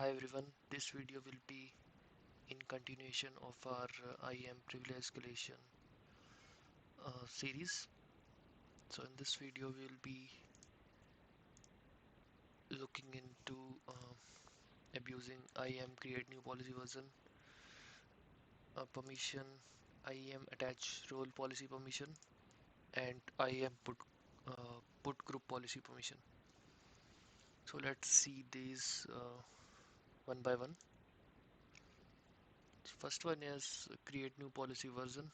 Hi everyone, this video will be in continuation of our IAM privilege escalation series. So in this video we'll be looking into abusing IAM create new policy version permission, IAM attach role policy permission, and IAM put group policy permission. So let's see these one by one. First one is create new policy version.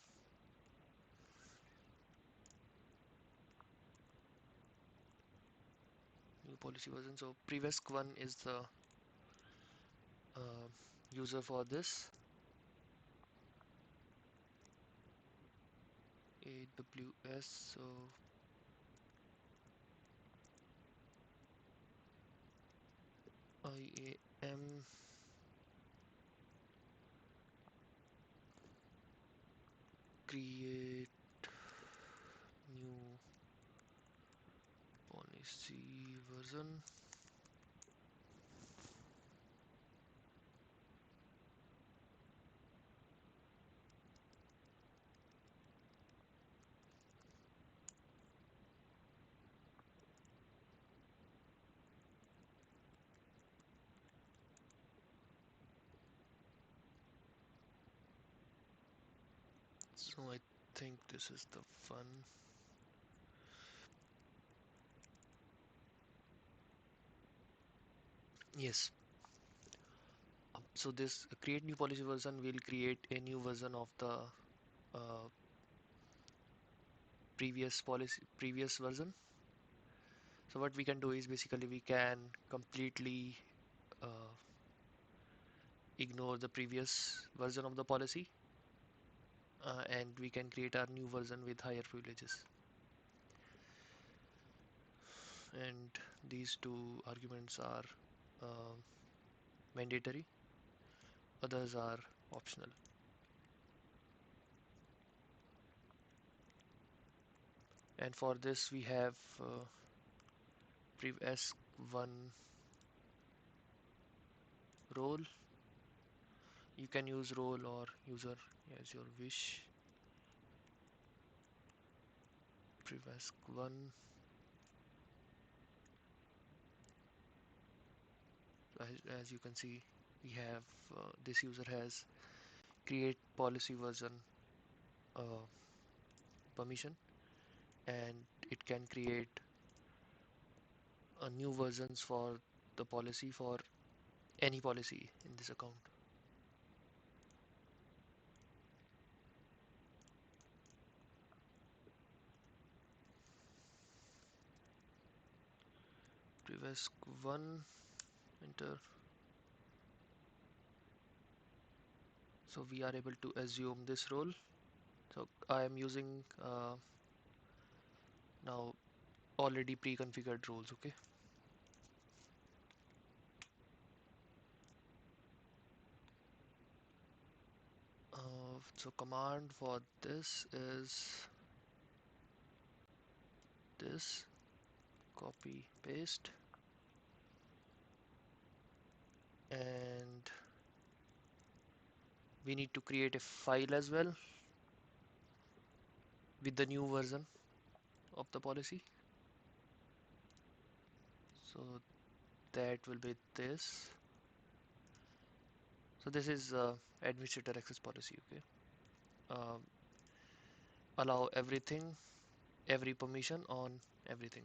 New policy version. So privesc one is the uh, user for this. AWS. So IAM create new policy version. So I think this is the fun. Yes. So this create new policy version will create a new version of the uh, previous version. So what we can do is basically we can completely uh, ignore the previous version of the policy and we can create our new version with higher privileges. And these two arguments are uh, mandatory, others are optional. And for this we have privesc one role. You can use role or user as your wish. Privesc one, as you can see, we have this user has create policy version uh, permission, and it can create new versions for the policy for any policy in this account. Privesc one, enter. So we are able to assume this role. So I am using now already pre-configured roles. Okay. So command for this is this, copy paste, and we need to create a file as well with the new version of the policy. So that will be this. So this is administrator access policy. Okay. Um, allow everything, every permission on everything.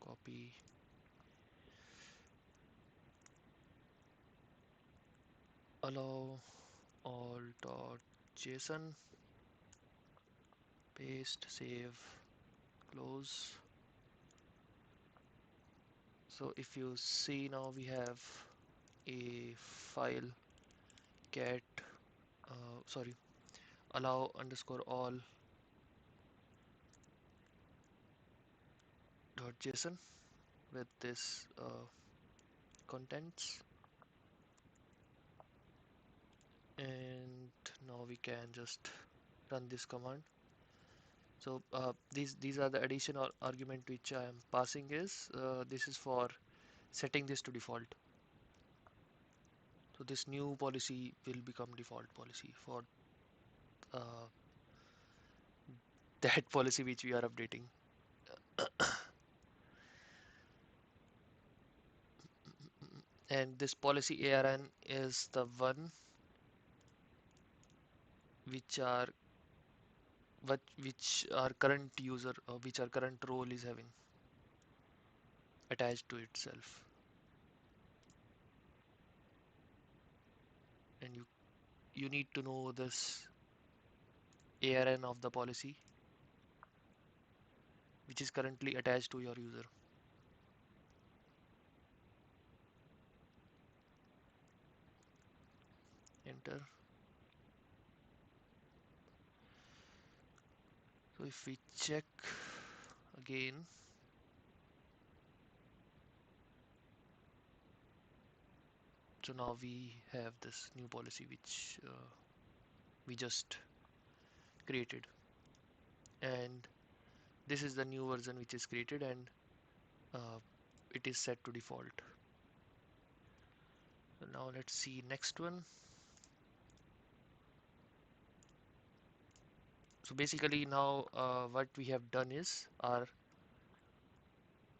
Copy. Allow all.json, paste, save, close. So if you see now we have a file get sorry, allow underscore all dot json with this contents, and now we can just run this command. So these are the additional argument which I am passing is this is for setting this to default. So this new policy will become default policy for uh, that policy which we are updating. And this policy ARN is the one which our which our current user which our current role is having attached to itself. And you need to know this ARN of the policy which is currently attached to your user. Enter. So if we check again, so now we have this new policy which we just created, and this is the new version which is created, and uh, it is set to default. So now let's see next one. So basically now what we have done is our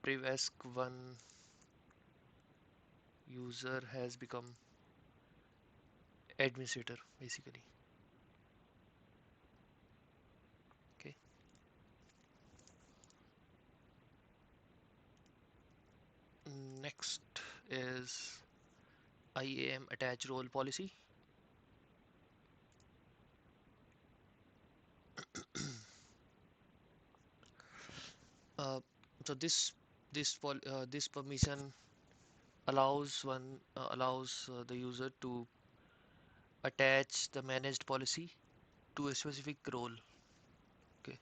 privesc one user has become administrator basically. Okay. Next is IAM attach role policy. Uh, so this permission allows the user to attach the managed policy to a specific role. Okay.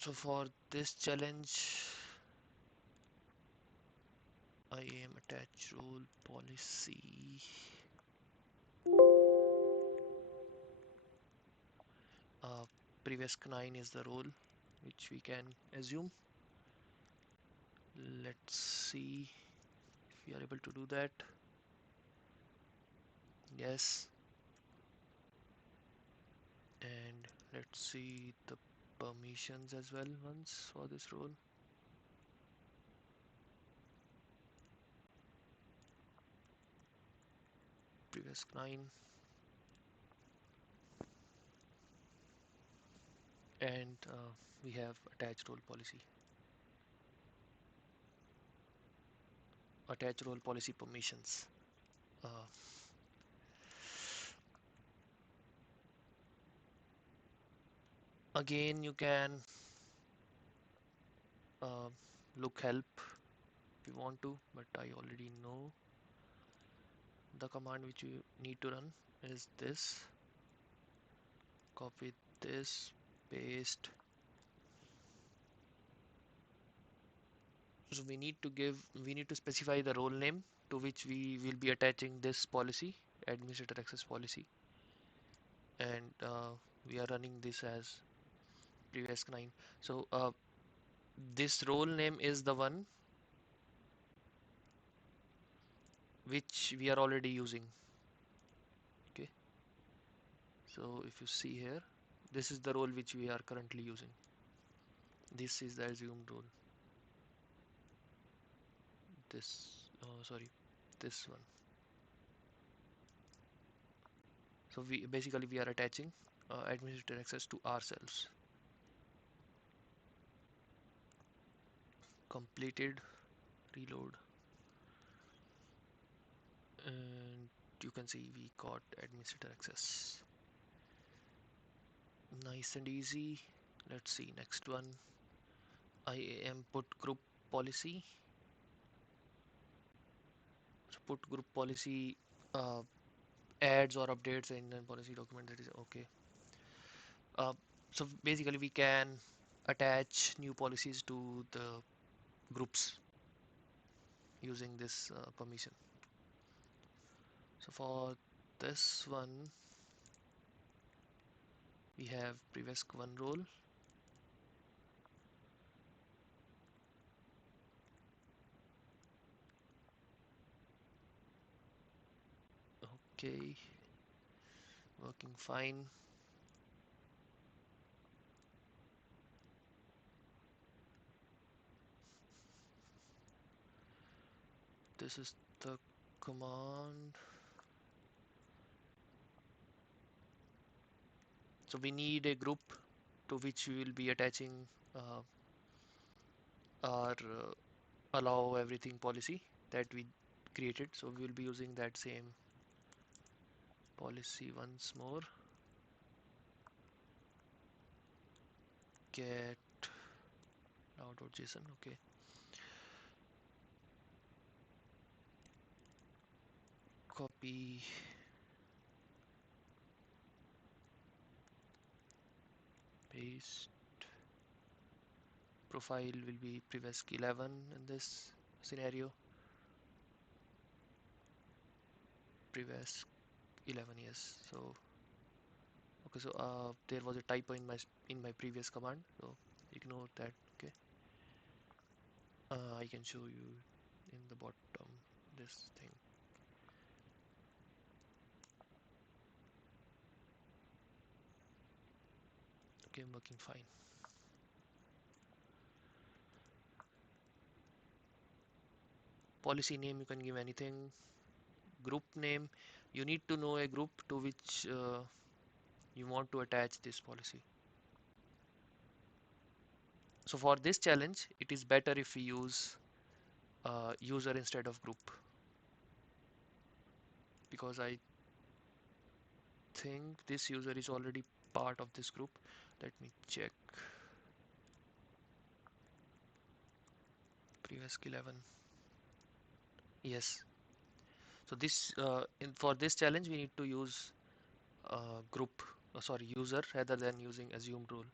So for this challenge, IAM attach role policy. Uh, privesc 9 is the role which we can assume. Let's see if we are able to do that. Yes. And let's see the permissions as well once for this role. Privesc 9. And we have attached role policy. Attach role policy permissions. Uh, Again, you can uh, look help if you want to, but I already know the command which you need to run is this. Copy this, paste. So we need to specify the role name to which we will be attaching this policy, administrator access policy, and we are running this as privesc 9. So this role name is the one which we are already using. Okay, so if you see here, this is the role which we are currently using. This is the assumed role. Sorry, this one. So we are attaching administrator access to ourselves. Completed. Reload, and you can see we got administrator access. Nice and easy. Let's see next one. IAM put group policy. So put group policy uh, adds or updates in a policy document. That is okay. Uh, so basically we can attach new policies to the groups using this permission. So for this one, we have privesc one role, Okay, working fine. This is the command. So we need a group to which we will be attaching our allow everything policy that we created. So we will be using that same policy once more. Get now.json. Okay. Copy, paste. Profile will be privesc 11 in this scenario. Privesc 11, yes. So okay, so there was a typo in my previous command, so ignore that. Okay, I can show you in the bottom this thing. Okay, I'm working fine. Policy name, you can give anything. Group name, you need to know a group to which you want to attach this policy. So for this challenge, it is better if we use user instead of group, because I think this user is already part of this group. Let me check. Privesc 11. Yes. So this for this challenge we need to use group, sorry, user rather than using assumed role.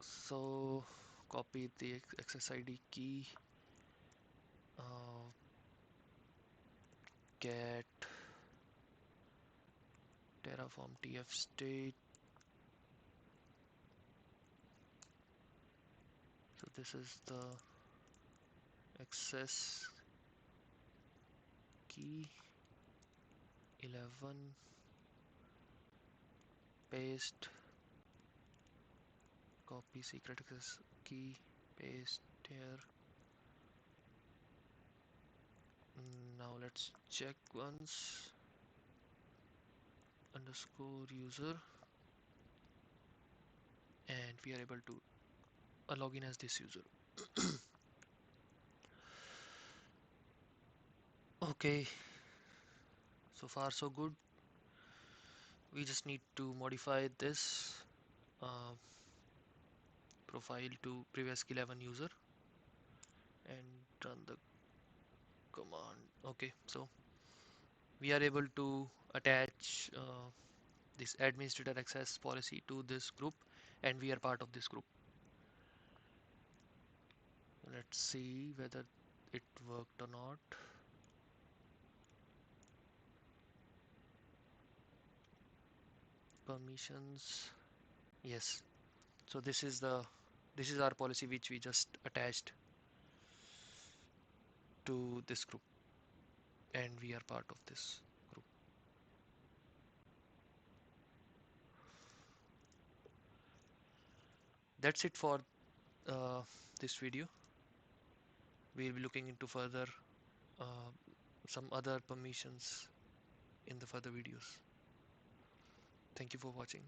So copy the XSID key. Get Terraform TF state. So this is the access key 11. Paste. Copy secret access key. Paste here. Now let's check once. Underscore user, and we are able to log in as this user. Okay, so far so good. We just need to modify this uh, profile to privesc 11 user and run the command. Okay, so we are able to attach this administrator access policy to this group, and we are part of this group. Let's see whether it worked or not. Permissions, yes. So this is our policy which we just attached to this group, and we are part of this group. That's it for uh, this video. We'll be looking into further uh, some other permissions in the further videos. Thank you for watching.